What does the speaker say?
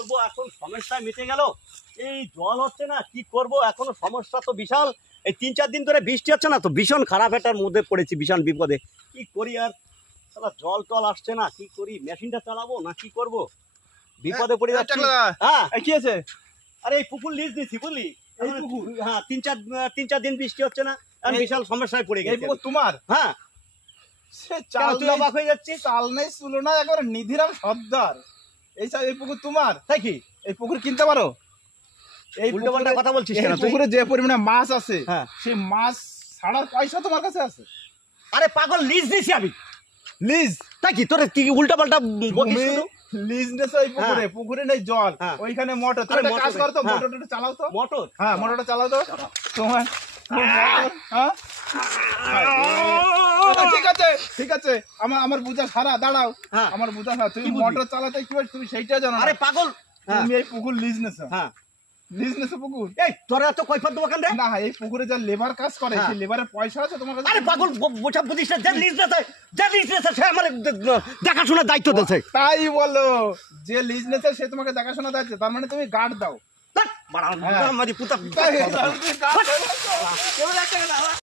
করব এখন সমস্যা মিটে গেল, এই জল হচ্ছে না, কি করব এখনো সমস্যা তো বিশাল। এই 3-4 দিন ধরে বৃষ্টি হচ্ছে না তো, ভীষণ খারাপ এটার মধ্যে পড়েছি, ভীষণ বিপদে। কি করি আর, সালা জল টল আসছে না, কি করি, মেশিনটা চালাবো না কি করব, বিপদে পড়ে যাচ্ছি। হ্যাঁ কি আছে? আরে এই পুকুর লিজ দিছি বুঝলি, হ্যাঁ 3-4 দিন বৃষ্টি হচ্ছে না, আমি বিশাল সমস্যায় পড়ে এই গেছি। পুকুর তোমার? হ্যাঁ সে চাল তুই অবাক হয়ে যাচ্ছিস? চাল নেই চুলো না, একবার নিধিরাম সর্দার। এই পুকুর তোমার? তাই কি এই পুকুর কিনতে পারো? এই উল্টোপাল্টা কথা বলছিস এই কেন তুই? পুকুরে যে পরিমাণে মাছ আছে, হ্যাঁ। সেই মাছ ছাড়ার পয়সা তোমার কাছে আছে? আরে পাগল, লিজ দিছি আমি। লিজ? তাই কি তোর উল্টা পাল্টা বকিস শুধু? লিজ নেছো এই পুকুরে? পুকুরে নেই জল, হ্যাঁ। ওইখানে মোটর। তুমি আরে একটা কাজ মোটরে, করো তো, হ্যাঁ। মোটরটা চালাও তো। মোটর? হ্যাঁ, মোটরটা চালাও তো তোমার। হ্যাঁ ঠিক আছে ঠিক আছে, আমার বুঝা সারা। দাঁড়াও, হ্যাঁ। আমার বুঝা সারা। তুমি কি বুঝবি? মোটর চালাতে কি হয় তুমি সেইটা জানো না। আরে পাগল, হ্যাঁ তুমি এই পুকুর লিজ নেছো? হ্যাঁ। লিজ নেছো পুকুর? এই তোর এত কৈফত দেবো কেন রে? না, এই পুকুরে যা লেবার কাজ করে, হ্যাঁ। সেই লেবারের পয়সা আছে তোমার কাছে? আরে পাগল, বোঝা বুঝিস না, যে লিজ নেছে সে আমার দেখাশোনার দায়িত্ব দিয়েছে। তাই বলো, যে লিজ নেছে সে তোমাকে দেখাশোনা দিচ্ছে, তার মানে তুমি গার্ড দাও। আমাদের পুতা তাই-